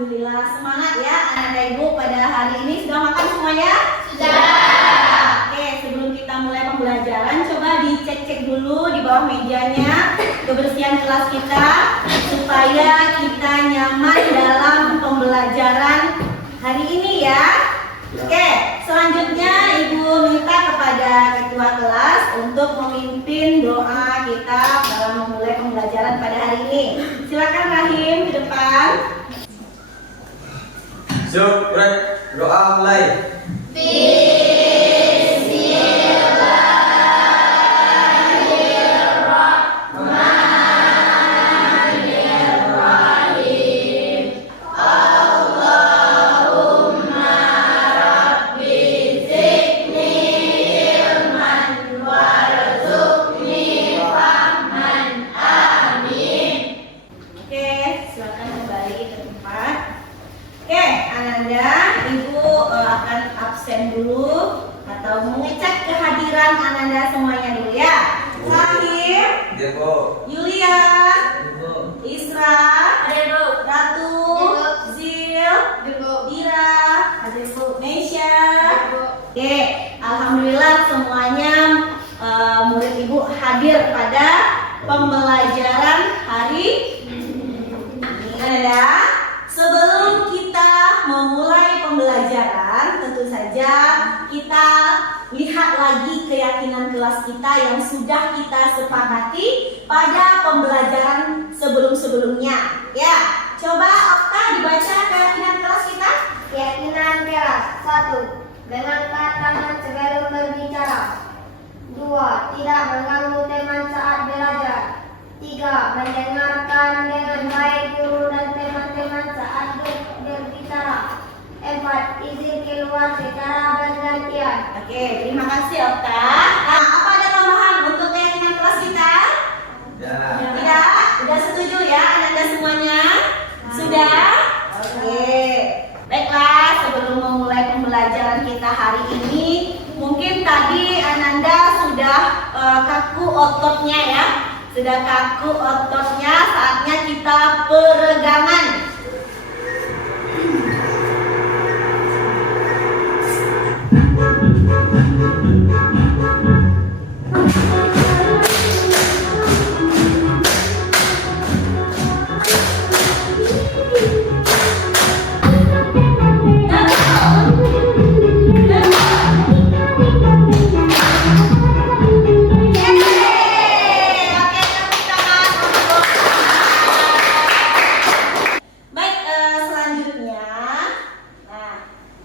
Alhamdulillah, semangat ya anak-anak ibu pada hari ini. Sudah makan semuanya? Sudah. Oke, sebelum kita mulai pembelajaran, coba dicek-cek dulu di bawah mejanya kebersihan kelas kita supaya kita nyaman dalam pembelajaran hari ini ya. Oke, selanjutnya ibu minta kepada ketua kelas untuk memimpin doa kita dalam memulai pembelajaran pada hari ini. Silakan Rahim ke depan. Yuk, doa mulai. Dulu atau mengecek kehadiran Ananda semuanya dulu ya. Rahim, Yulia, Isra, Ratu, Zil, Dira, Nesha. Oke, alhamdulillah semuanya murid ibu hadir pada pembelajaran hari ini. Ananda, sebelum kita memulai pembelajaran, tentu saja kita lihat lagi keyakinan kelas kita yang sudah kita sepakati pada pembelajaran sebelum-sebelumnya. Ya, coba Okta dibaca keyakinan kelas kita. Keyakinan kelas 1. Mengangkat tangan sebelum berbicara. 2. Tidak mengganggu teman saat belajar. 3. Mendengarkan dengan baik guru dan teman-teman saat berbicara. 4. Izin keluar secara bergantian. Oke, terima kasih Okta. Nah, apa ada tambahan untuk keyakinan kelas kita? Tidak? Sudah setuju ya Ananda semuanya? Sudah? Oke. Baiklah, sebelum memulai pembelajaran kita hari ini, mungkin tadi Ananda sudah kaku ototnya ya. Sudah kaku ototnya, saatnya kita peregangan.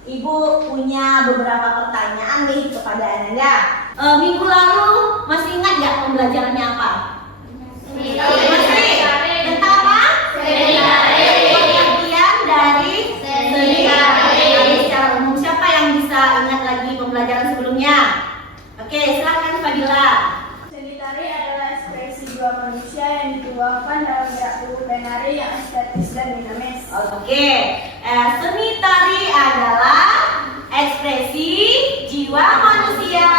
Ibu punya beberapa pertanyaan nih kepada Ananda. Minggu lalu masih ingat nggak pembelajarannya apa? Masih. Tentang apa? Pengertian dari seni tari secara umum. Siapa yang bisa ingat lagi pembelajaran sebelumnya? Oke, silakan Fadila. Seni tari adalah ekspresi jiwa manusia yang dituangkan dalam gerak tubuh penari yang estetis dan dinamis. Oke, seni tari adalah ekspresi jiwa manusia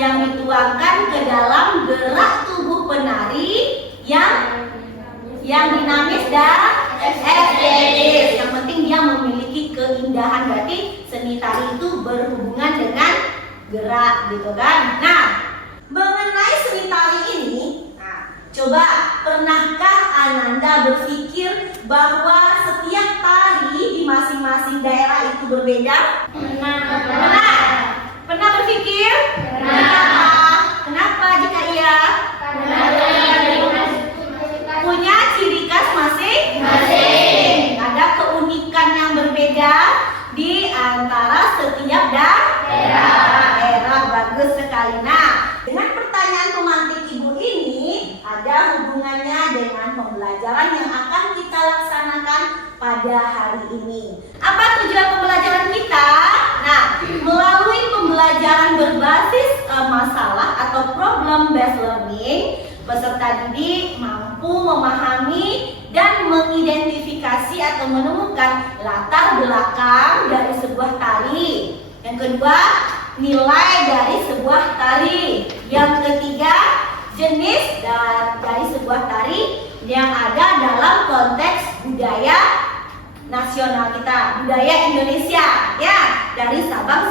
yang dituangkan ke dalam gerak tubuh penari yang dinamis dan estetis. Yang penting dia memiliki keindahan, berarti seni tari itu berhubungan dengan gerak gitu kan. Nah, mengenai seni tari ini, coba pernahkah Ananda berpikir bahwa setiap tari di masing-masing daerah itu berbeda? Pernah berpikir? Kenapa jika iya? Punya ciri khas masing-masing. Ada keunikan yang berbeda di antara setiap daerah. Bagus sekali. Nah, dengan pertanyaan pemantik ibu ini ada hubungannya dengan pembelajaran yang akan kita laksanakan pada hari ini. Apa tujuan pembelajaran kita? Nah, melalui pembelajaran berbasis masalah atau problem based learning, peserta didik mampu memahami dan mengidentifikasi atau menemukan latar belakang dari sebuah tari. Yang kedua, nilai dari sebuah tari. Yang ketiga, jenis dari sebuah tari yang ada dalam konteks budaya nasional. nasional kita, budaya Indonesia, ya, dari Sabang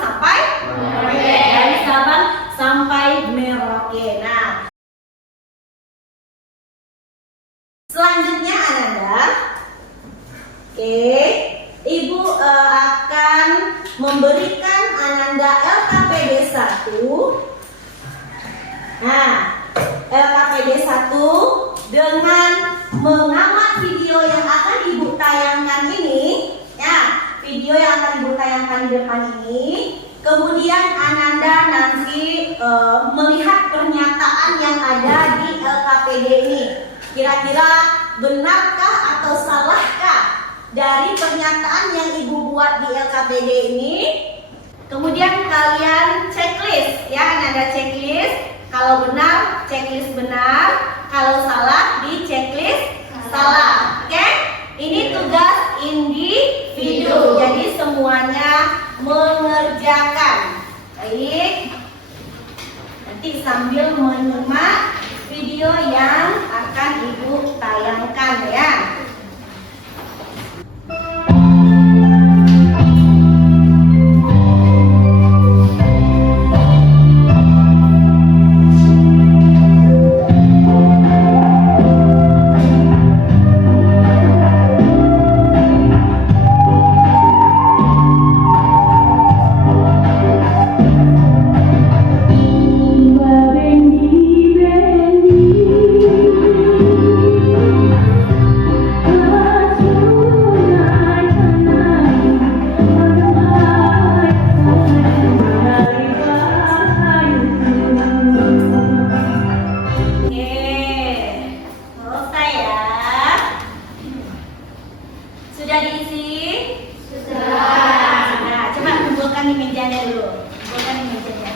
sampai Merauke. Nah, selanjutnya Ananda, oke, Ibu akan memberikan Ananda LKPD 1. Nah, LKPD 1 dengan mengamat video yang akan Ibu tayangkan ini, ya, video yang akan Ibu tayangkan di depan ini. Kemudian Ananda nanti melihat pernyataan yang ada di LKPD ini. Kira-kira benarkah atau salahkah dari pernyataan yang Ibu buat di LKPD ini? Kemudian kalian checklist, ya, Ananda checklist. Kalau benar, checklist benar. Kalau salah, di checklist salah. Oke? Ini tugas individu. Jadi semuanya mengerjakan. Baik. Nanti sambil menyimak video yang akan Ibu tayangkan, ya. Sudah diisi? Sudah. Nah, coba kumpulkan di mejanya dulu. Kumpulkan di mejanya.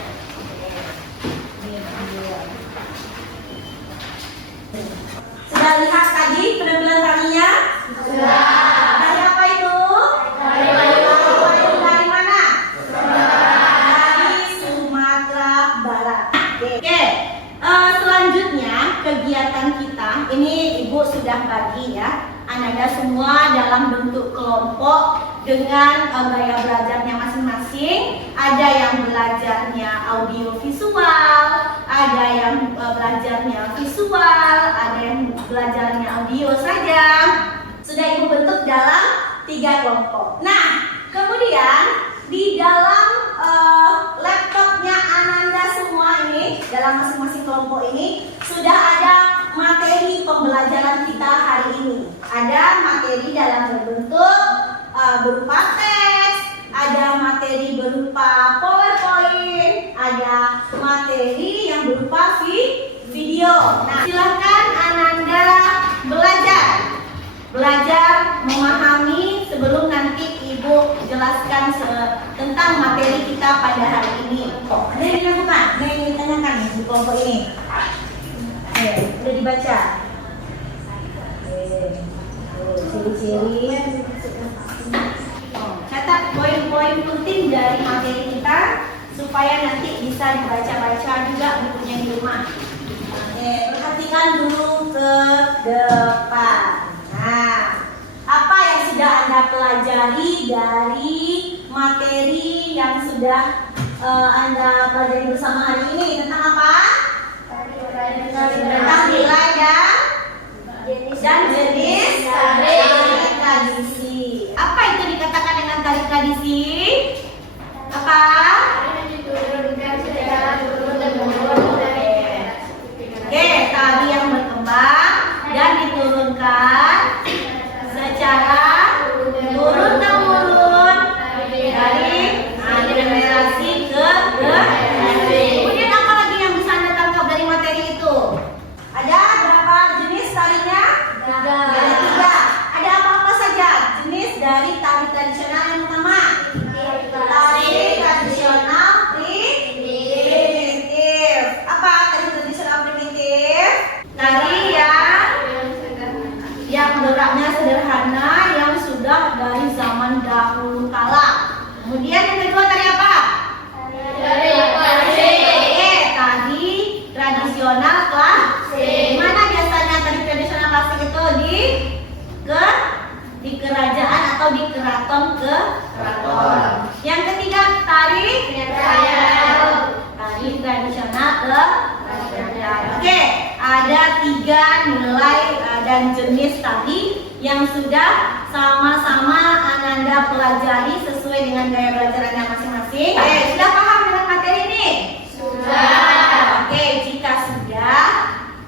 Sudah lihat tadi penampilan kaminya? Sudah. Dari apa itu? Dari mana? Dari Sumatera Barat. Oke. Selanjutnya kegiatan kita ini Ibu sudah bagi, ya, Ananda semua dalam bentuk kelompok dengan gaya belajarnya masing-masing. Ada yang belajarnya audio visual, ada yang belajarnya visual, ada yang belajarnya audio saja. Sudah Ibu bentuk dalam 3 kelompok. Nah, kemudian di dalam laptopnya Ananda semua ini, dalam masing-masing kelompok ini sudah ada materi pembelajaran kita hari ini. Ada materi dalam bentuk berupa teks, ada materi berupa PowerPoint, ada materi yang berupa video. Nah, silakan Ananda belajar memahami sebelum nanti Ibu jelaskan tentang materi kita pada hari ini. Ada yang dilakukan? Ada yang ditanyakan di kelompok ini? Sudah dibaca? Ciri-ciri. Catat poin-poin penting dari materi kita supaya nanti bisa dibaca-baca juga bukunya di rumah. Perhatikan dulu ke depan. Nah, apa yang sudah Anda pelajari dari materi yang sudah Anda pelajari bersama hari ini? Tentang apa? Tentang nilai dan jenis tarik tradisi. Apa itu dikatakan dengan tarik tradisi? Apa? Oke, tali yang berkembang dan diturunkan secara turun-temurun dari generasi ke generasi. Kemudian apa lagi yang bisa Anda tangkap dari materi itu? Ada berapa jenis tarinya? 3. Ada apa-apa saja jenis dari tari tradisional yang pertama? Tari tradisional primitif. Apa tari tradisional primitif? Tari yang geraknya sederhana, yang sudah dari zaman dahulu kala. Kemudian yang kedua tari apa? Tari tradisional klasik. Di mana biasanya tari tradisional klasik itu di kerajaan atau di keraton ke keraton. Yang ketiga tari tradisional ke tradisional. Oke, ada 3 nilai dan jenis tadi yang sudah sama-sama Ananda pelajari sesuai dengan gaya belajar Anda masing-masing. Oke, sudah paham dengan materi ini? Sudah. Oke, jika sudah,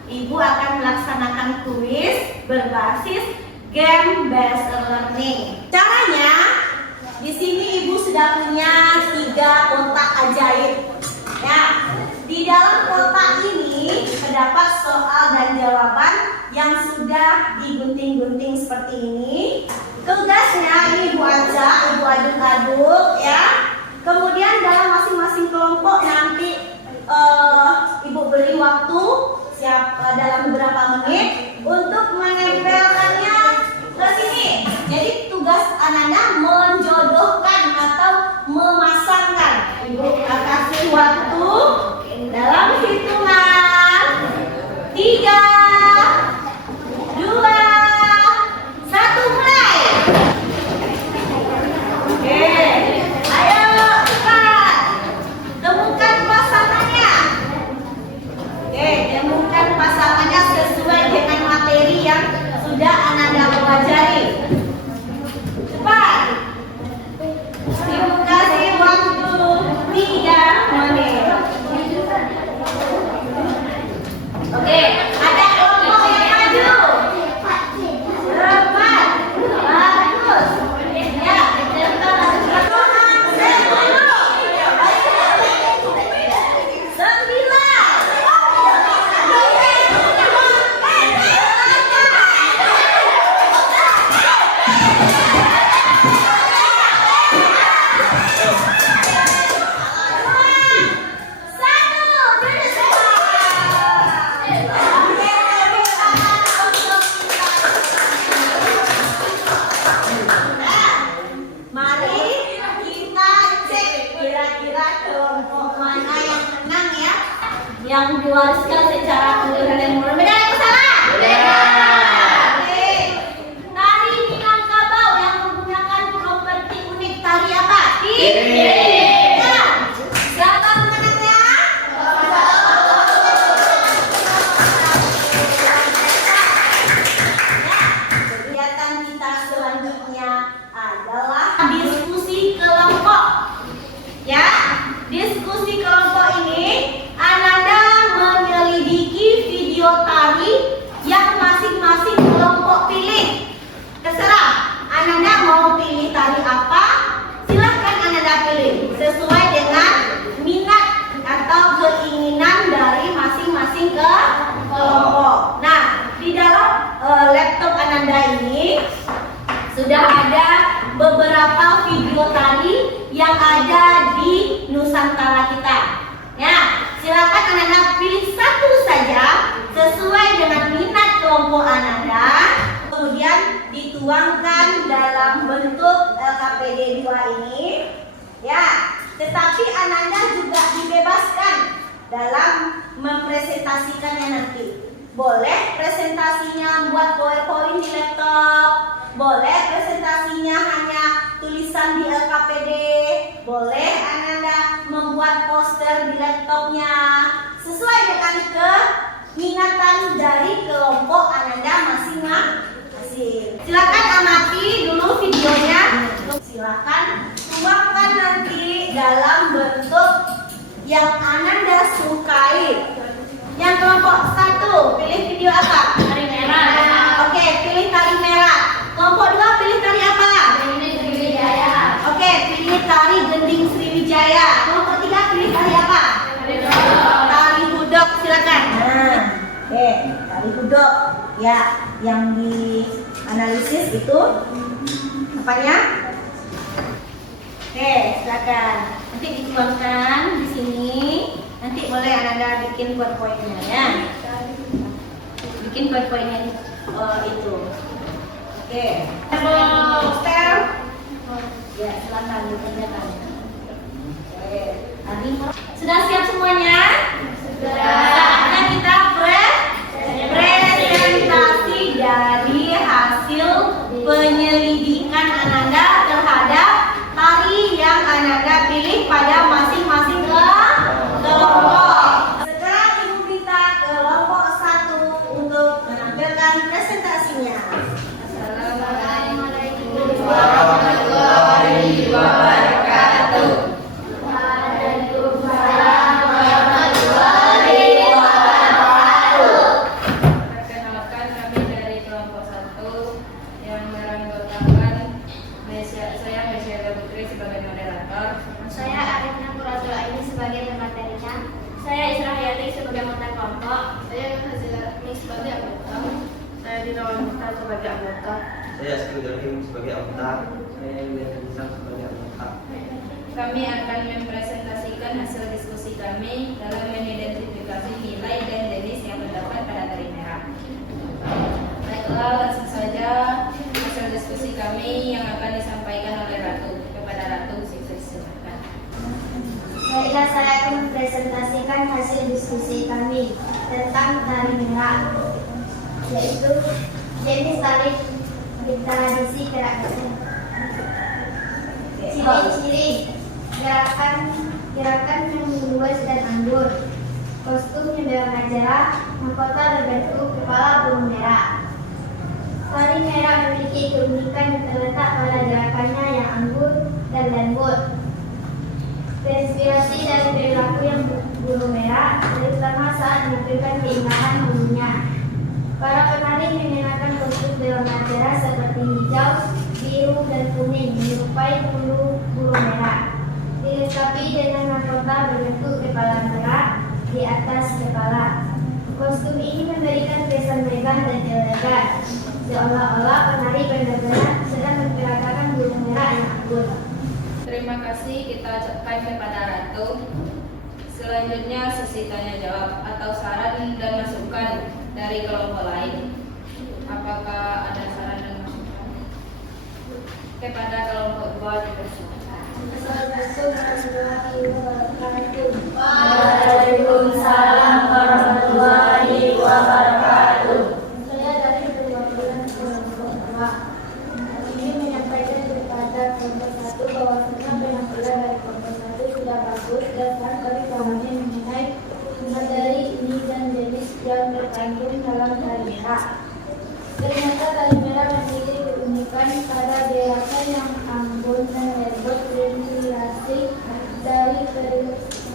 Ibu akan melaksanakan kuis berbasis game based learning. Caranya, di sini Ibu sudah punya 3 kotak ajaib. Ya, di dalam kotak ini terdapat soal dan jawaban yang sudah digunting-gunting seperti ini. Tugasnya ini Ibu ajak, Ibu aduk-aduk ya. Kemudian dalam masing-masing kelompok nanti Ibu beri waktu dalam beberapa menit untuk menempelkannya ke sini. Jadi tugas Ananda menjodohkan atau memasangkan. Ibu kasih waktu dalam hitungan 3, 2, 1 mulai. Oke, ayo cepat temukan pasangannya. Oke, temukan pasangannya sesuai dengan materi yang sudah Ananda pelajari. Cepat. Ibu kasih waktu 3 menit. Oke, ada kelompok yang maju. Cepat. Bagus. Ya, hitungan 9. Mari kita cek kira-kira kelompok mana yang menang ya, yang diwariskan secara keturunan yang berbeda. Ada yang salah? Oke. Tari Minangkabau yang menggunakan properti unik tari apa? Ya. Siapa pemenangnya? Kegiatan kita selanjutnya adalah diskusi kelompok. Ya, diskusi kelompok ini Ananda menyelidiki video tari yang masing-masing kelompok pilih. Terserah Ananda mau pilih tari apa, silahkan Ananda pilih sesuai dengan minat atau keinginan dari masing-masing kelompok. Nah, di dalam laptop Ananda ini sudah ada beberapa video tari yang ada di Nusantara kita. Ya, silakan Ananda pilih satu saja sesuai dengan minat kelompok Ananda, kemudian dituangkan dalam bentuk LKPD 2 ini. Ya, tetapi Ananda juga dibebaskan dalam mempresentasikannya nanti. Boleh presentasinya buat PowerPoint di laptop, boleh presentasinya hanya tulisan di LKPD, boleh Ananda membuat poster di laptopnya, sesuai dengan keminatan dari kelompok Ananda masing-masing. Silakan amati dulu videonya, silakan tuangkan nanti dalam bentuk yang Ananda sukai. Yang kelompok 1 pilih video apa? Tari merah. Oke, pilih tari merah. Kelompok 2 pilih tari apa? Gending Sriwijaya. Oke, pilih tari Gending Sriwijaya. Kelompok 3 pilih tari apa? Tari hudok, silakan. Nah, oke, tari hudok. Ya, yang dianalisis itu apanya? Oke, silakan. Nanti dituangkan di sini. Nanti boleh Ananda bikin PowerPoint-nya ya. Bikin PowerPoint-nya itu. Oke. Poster. Ya, silakan dikerjakan. Oke. Adi, sudah siap semuanya? Sudah. Saatnya kita presentasi dari hasil penyelidikan Ananda sebagai moderator. Saya Arifna Puratul Aini sebagai pematerinya. Saya Isra Hayati sebagai anggota kelompok. Saya Hazilatni sebagai anggota. Saya Dina Wanita sebagai anggota. Saya Asrul sebagai anggota. Saya William sebagai anggota. Kami akan mempresentasikan hasil diskusi kami dalam mengidentifikasi nilai dan jenis yang terdapat pada tari merah. Baiklah, langsung saja hasil diskusi kami yang akan disampaikan oleh Ratu. Kepada Ratu, silakan. Baiklah, saya akan mempresentasikan hasil diskusi kami tentang tari merah, yaitu jenis tari tradisi gerak gesek. Ciri-ciri gerakan yang luas dan anggur, kostum yang berwarna cerah, mahkota berbentuk kepala burung merah. Tari merah memiliki keunikan yang terletak pada gerakannya yang anggur dan lembut. Terinspirasi dari perilaku yang burung merah, terutama saat menampilkan keindahan bulunya. Para penari mengenakan kostum berwarna cerah seperti hijau, biru, dan kuning menyerupai bulu burung merah. Dilengkapi dengan mahkota berbentuk kepala merah di atas kepala. Kostum ini memberikan kesan megah dan elegan, seolah-olah penari benar-benar sedang memperagakan burung merah yang anggun. Terima kasih kita ucapkan kepada Ratu. Selanjutnya sesi tanya jawab atau saran dan masukan dari kelompok lain. Apakah ada saran dan masukan? Kepada kelompok 2 dipersilakan. Waalaikumsalam warahmatullahi wabarakatuh. Saya dari perwakilan kelompok 2 ingin menyampaikan kepada kelompok 1 bahwasanya penampilan dari kelompok 1 sudah bagus dan kami pahami mengenai materi ini dan jenis yang terkandung dalam tari merah. Ternyata tari merah memiliki keunikan pada gerakan yang anggun dan lembut, terinspirasi dari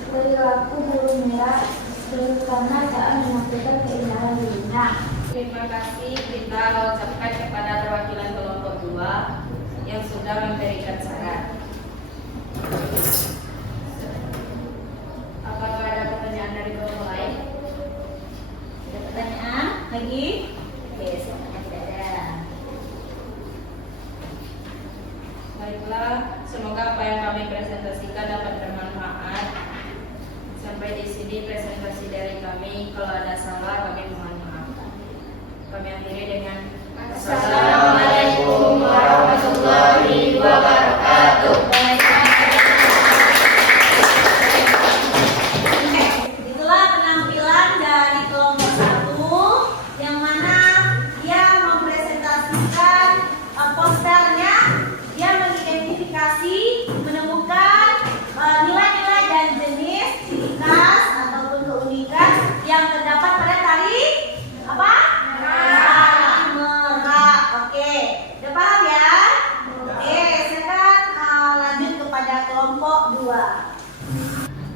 perilaku burung merah, terutama saat menampilkan keindahan bulunya. Terima kasih kita ucapkan kepada perwakilan kelompok 2 yang sudah memberikan saran. Apakah ada pertanyaan dari kelompok lain? Ada pertanyaan lagi? Oke, silakan saja. Baiklah, semoga apa yang kami presentasikan dapat bermanfaat. Sampai di sini presentasi dari kami. Kalau ada salah, kami mohon maaf. Kami akhiri dengan Assalamualaikum warahmatullahi wabarakatuh. Itulah penampilan dari kelompok 1 yang mana dia mempresentasikan posternya, dia mengidentifikasi, menemukan nilai-nilai dan jenis ciri khas ataupun keunikan yang terdapat pada tari apa? Tari merah. Oke, udah paham ya? Oke, sekarang lanjut kepada kelompok 2.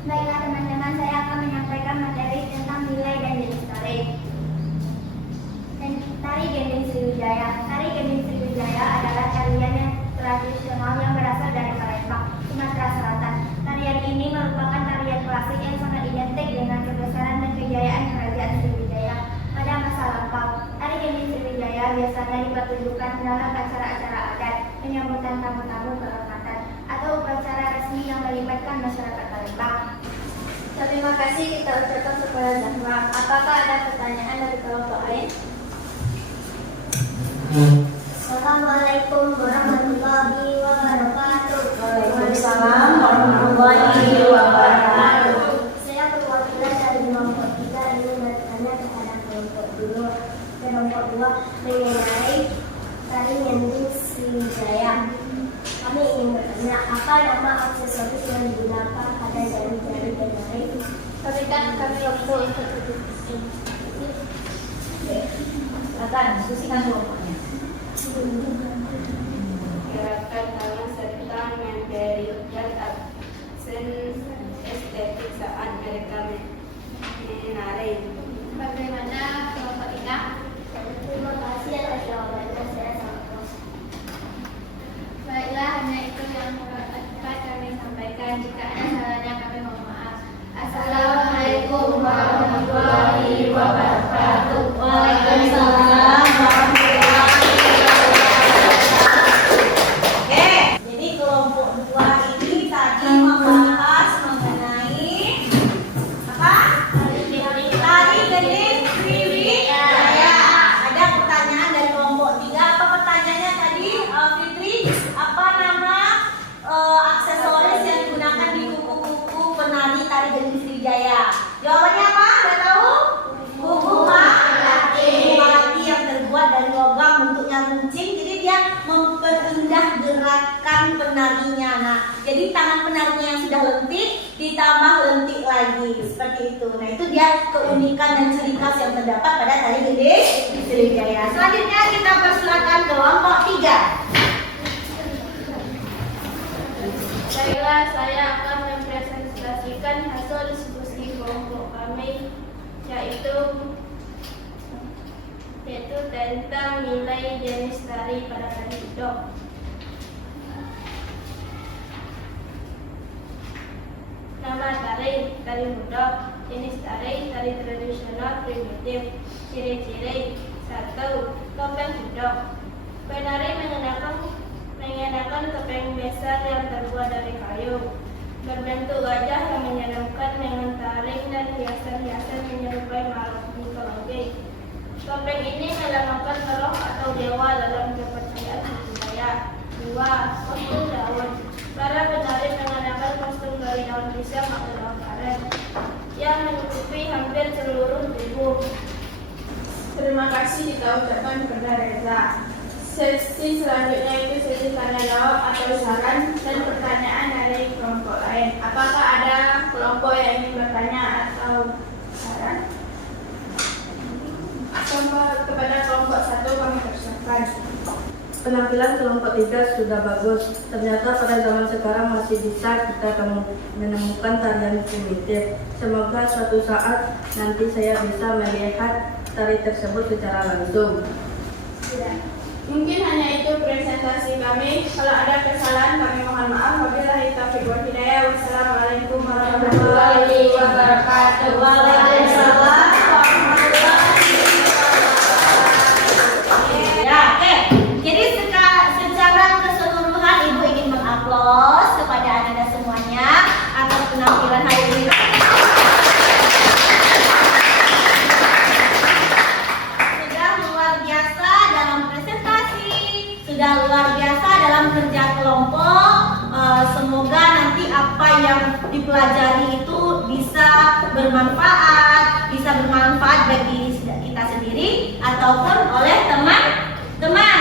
Baiklah teman-teman, saya akan menyampaikan materi tentang nilai dan jenis tari. Dan tari Gending Sriwijaya. Tari Gending Sriwijaya adalah tarian yang tradisional yang berasal dari Palembang, Sumatera Selatan. Tarian ini merupakan tarian klasik yang sangat identik dengan kebesaran dan kejayaan Kerajaan Sriwijaya pada masa lampau. Tari Gending Sriwijaya biasanya dipertunjukkan dalam acara-acara adat, penyambutan tamu-tamu kehormatan, atau upacara resmi yang melibatkan masyarakat Palembang. Terima kasih kita ucapkan kepada Zahra. Apakah ada pertanyaan dari kelompok lain? Assalamualaikum warahmatullahi wabarakatuh. Waalaikumsalam warahmatullahi wabarakatuh. Saya perwakilan dari kelompok 3 ingin bertanya kepada kelompok 2 mengenai tari Gending Sriwijaya. Kami ingin bertanya, apa nama aksesoris yang digunakan pada jari-jari penari? Kami waktu itu. Silakan diskusikan kelompoknya. gerakan tangan serta memberikan aksen estetik saat mereka menari. Bagaimana kelompok kita? Terima kasih atas jawabannya, saya sangat puas. Baiklah, hanya itu yang dapat sudah gerakan penarinya. Nah, jadi tangan penarinya yang sudah lentik ditambah lentik lagi seperti itu. Nah, itu dia keunikan dan ciri khas yang terdapat pada tari gending Sriwijaya. Selanjutnya kita persilakan kelompok 3. Baiklah, saya akan mempresentasikan hasil diskusi kelompok kami, yaitu tentang nilai jenis tari pada tari hudok. Nama tari hudok. Jenis tari tradisional primitif. Ciri-ciri: 1. Topeng hudok. Penari mengenakan topeng besar yang terbuat dari kayu, berbentuk gajah yang menyeramkan dengan taring dan hiasan-hiasan menyerupai makhluk mitologi. Topeng ini melambangkan roh atau dewa dalam kepercayaan budaya. 2. Kostum daun. Para penari mengenakan kostum dari daun pisang atau daun karet yang menutupi hampir seluruh tubuh. Terima kasih kita ucapkan kepada Reza. Sesi selanjutnya itu sesi tanya jawab atau saran dan pertanyaan dari kelompok lain. Apakah ada kelompok yang ingin bertanya atau saran? Kepada kelompok 1 kami persiapkan. Penampilan kelompok 3 sudah bagus. Ternyata pada zaman sekarang masih bisa kita menemukan tarian primitif. Semoga suatu saat nanti saya bisa melihat tari tersebut secara langsung. Mungkin hanya itu presentasi kami. Kalau ada kesalahan kami mohon maaf. Wabillahi taufiq wal hidayah. Wassalamualaikum warahmatullahi wabarakatuh. Waalaikumsalam. Jadi secara keseluruhan Ibu ingin mengupload kepada Anda semuanya atas penampilan hari ini. Sudah luar biasa dalam presentasi, sudah luar biasa dalam kerja kelompok. Semoga nanti apa yang dipelajari itu bisa bermanfaat bagi kita sendiri ataupun oleh teman-teman.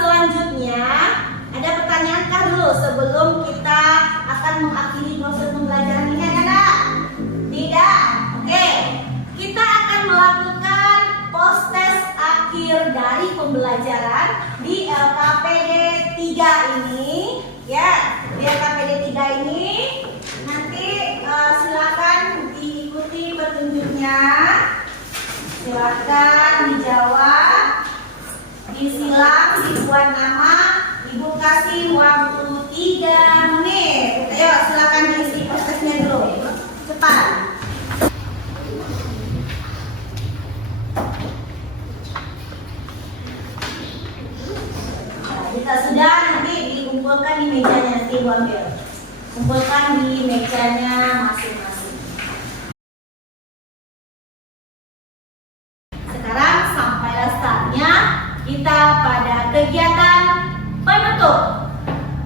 Selanjutnya ada pertanyaankah dulu sebelum kita akan mengakhiri proses pembelajaran ini? Ada? Tidak? Oke. Kita akan melakukan post test akhir dari pembelajaran di LKPD 3 ini. Ya, di LKPD 3 ini nanti silakan diikuti petunjuknya. Silakan dijawab. Disilang, dibuat nama, Ibu kasih waktu 3 menit. Ayo silakan diisi prosesnya dulu. Cepat. Nah, jika sudah nanti dikumpulkan di mejanya, nanti Ibu ambil. Kumpulkan di mejanya masing-masing. Sekarang sampailah saatnya kita pada kegiatan penutup.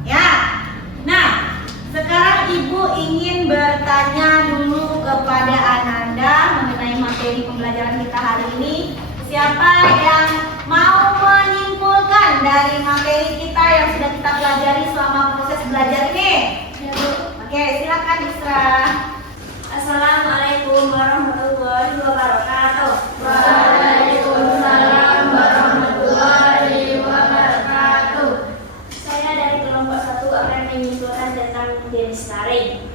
Ya. Nah, sekarang Ibu ingin bertanya dulu kepada Ananda mengenai materi pembelajaran kita hari ini. Siapa yang mau menyimpulkan dari materi kita yang sudah kita pelajari selama proses belajar ini? Ya, Bu. Oke, silakan Isra. Assalamualaikum warahmatullahi wabarakatuh. Waalaikumsalam warahmatullahi wabarakatuh. Saya dari kelompok 1 akan menyimpulkan tentang jenis tari.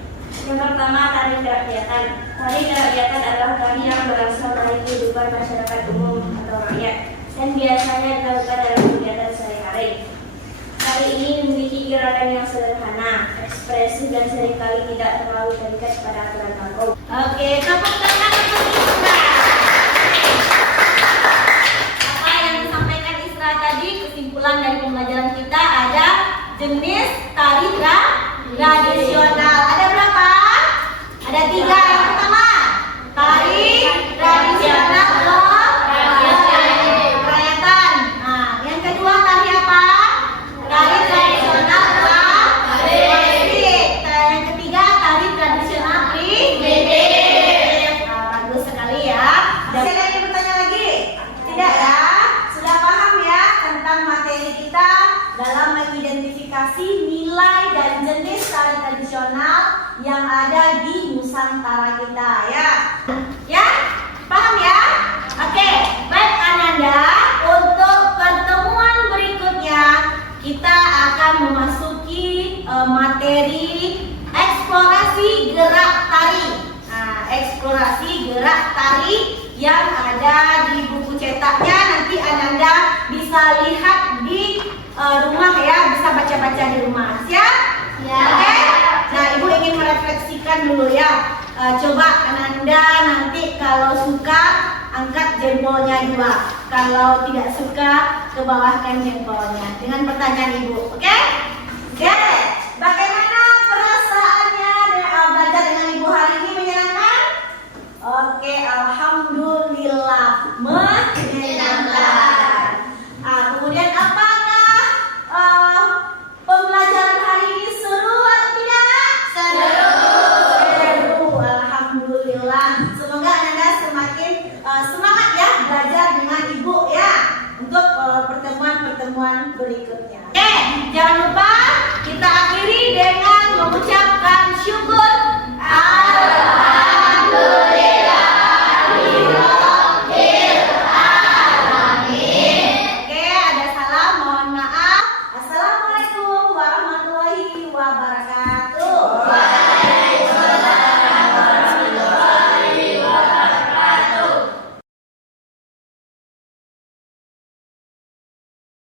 Yang pertama, tari kerakyatan. Tari kerakyatan adalah tari yang berasal dari kehidupan masyarakat umum atau rakyat dan biasanya dilakukan dalam kegiatan sehari-hari. Tari ini memiliki gerakan yang sederhana, ekspresif dan seringkali tidak terlalu terikat pada aturan baku. Oke, tepuk tangan untuk Isra. Apa yang disampaikan Isra tadi, kesimpulan dari pembelajaran kita ada jenis tari tradisional. Ada berapa? Ada 3. Yang pertama, tari tradisional kerakyatan. Nah, yang kedua tari apa? Tari tradisional kolektif. Yang ketiga tari tradisional primitif. Bagus sekali ya. Ada yang bertanya lagi? Tidak ya? Sudah paham ya tentang eksplorasi nilai dan jenis tari tradisional yang ada di Nusantara kita ya. Ya, paham ya? Oke, baik Ananda, untuk pertemuan berikutnya kita akan memasuki materi eksplorasi gerak tari. Nah, eksplorasi gerak tari yang ada di buku cetaknya nanti Ananda bisa lihat di rumah ya, bisa baca-baca di rumah. Siap? Ya. Oke? Nah, Ibu ingin merefleksikan dulu ya. Coba Ananda nanti kalau suka angkat jempolnya 2. Kalau tidak suka ke bawahkan jempolnya dengan pertanyaan Ibu. Oke? Oke. Bagaimana perasaannya belajar dengan Ibu hari ini, menyenangkan? Oke, alhamdulillah menyenangkan. Kemudian apakah pembelajaran hari ini seru atau tidak? Seru. Alhamdulillah. Semoga Anda semakin semangat ya belajar dengan Ibu ya untuk pertemuan-pertemuan berikutnya. Oke, jangan lupa kita akhiri dengan mengucap